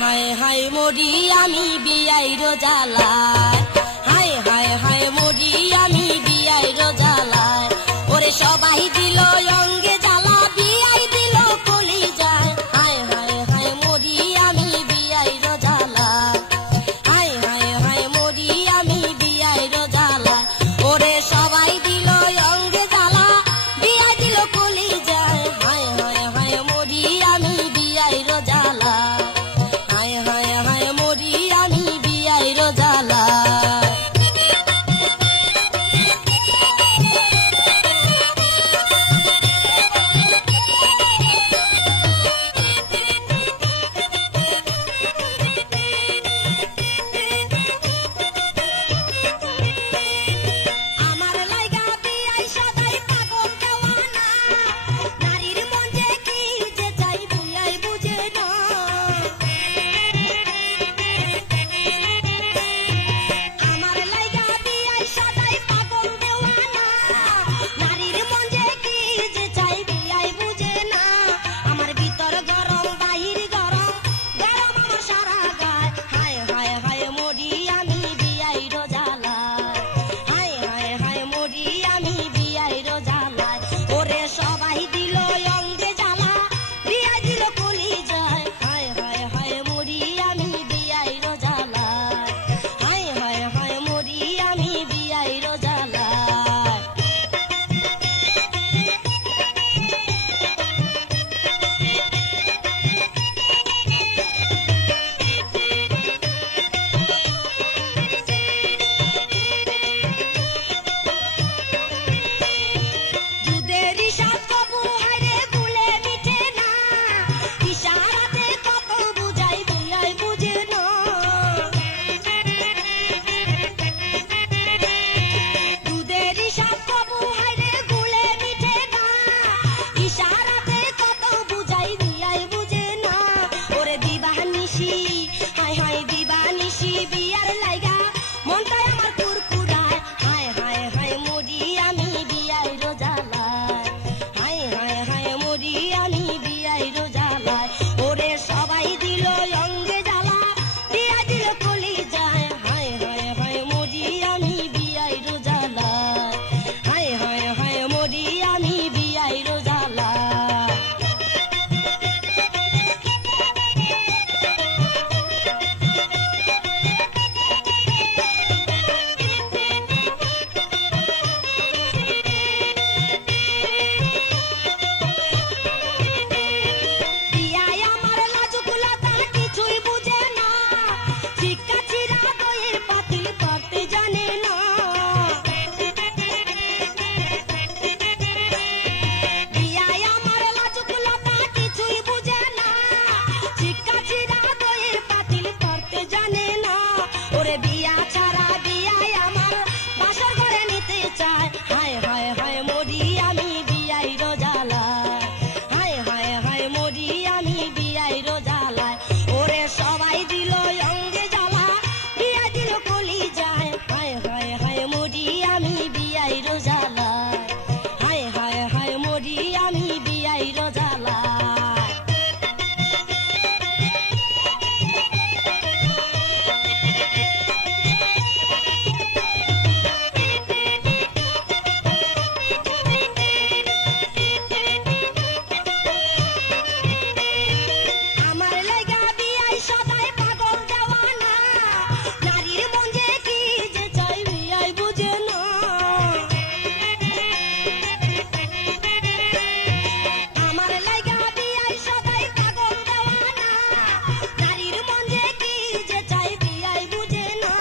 হায় হায় মরি আমি বিয়াইর জ্বালায়, হায় হায় হায় মরি আমি বিয়াইর জ্বালায়। ওরে সবাই দিল অঙ্গে জ্বালা, বিয়াই দিল কলি যায়। হায় হায় হায় মরি আমি বিয়াইর জ্বালায়, হায় হায় হায় মরি আমি বিয়াইর জ্বালায়। ওরে সবাই দিল অঙ্গে জ্বালা, বিয়াই দিল কলি যায়। হায় হায় হায় মরি আমি বিয়াইর জ্বালায়, হায় হায় হায় মরি আমি বিয়াইর জ্বালায়। আমার লাইগা বিয়াই সদাই পাগল দেওয়ানা, নারীর মন যে কি যে চাই বিয়াই বুঝে না। আমার লাইগা বিয়াই সদাই পাগল দেওয়ানা, নারীর মন যে কি যে চাই বিয়াই বুঝে না। আমার ভিতর গরম বাহির গরম, গরম আমার সারা গায়। হায় হায় হায় মরি আমি বিয়াইর জ্বালায়, হায় হায় হায় মরি আমি বিয়াইর জ্বালায়। ওরে সবাই দিল অঙ্গে জ্বালা, বিয়াই দিল কলি যায়। হায় হায় হায় মরি আমি বিয়াইর জ্বালায়, হায় হায় হায় মরি আমি বিয়াইর জ্বালায়। দুধের স্বাদ কবু হায়রে গুলে মিঠে না, ইশারাতে কত বুঝাই বিয়াই বুঝে না। দুধের স্বাদ কবু হায়রে গুলে মিঠে না, ইশারাতে কত বুঝাই বিয়াই বুঝে না। ওরে দিবানিশি হায় হায় দিবানিশি বিয়ার লাইগা মনটাই আমার কুরকুরায়। হায় হায় হায় মরি আমি বিয়াইর জ্বালায়, হায় হায় হায় মরি আমি বিয়াইর জ্বালায়। ওরে সবাই দিল অঙ্গে জ্বালা, বিয়াই দিল কলি যায়। হায় হায় হায় মরি আমি বিয়াইর জ্বালায়, হায় হায় হায় মরি আমি বিয়াইর জ্বালায়। বিয়াই আমার লাজুকুলাতা কিছুই বুঝে না, চিক্কা চিরা দইয়ের পাতিল করতে জানে না। বিয়াই আমার লাজুকুলাতা কিছুই বুঝে না, চিক্কা চিরা দইয়ের পাতিল করতে জানে না। ওরে বিয়া ছাড়া বিয়াই আমার বাসর ঘরে নিতে চায়। হায় হায় হায় মরি আমি বিয়াইর জ্বালায়, হায় হায় হায় মরি আমি বিয়াইর জ্বালায়। ওরে সবাই দিল অঙ্গে জ্বালা, বিয়াই দিল কলি যায়। হায় হায় হায় মরি আমি বিয়াইর জ্বালায়, হায় হায় হায় মরি আমি বিয়াইর জ্বালায়। আমার লাইগা বিয়াই সদাই পাগল দেওয়ানা, নারীর মন যে কি যে চাই বিয়াই বুঝে না। আমার লাইগা বিয়াই সদাই পাগল দেওয়ানা, নারীর মন যে কি যে চাই বিয়াই বুঝে না।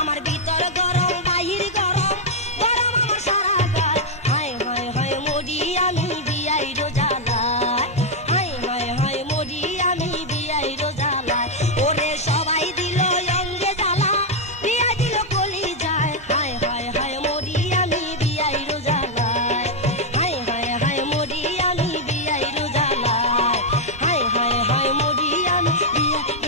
আমার ভিতর গরম বাহির গরম, গরম আমার সারা গায়। হায় হায় হায় মরি আমি বিয়াইর জ্বালায়, হায় হায় হায় মরি আমি বিয়াইর জ্বালায়। ওরে সবাই দিল অঙ্গে জ্বালা, বিয়াই দিল কলি যায়। হায় হায় হায় মরি আমি বিয়াইর জ্বালায়, হায় হায় হায় মরি আমি বিয়াইর জ্বালায়, হায় হায় হায় মরি আমি বিয়াইর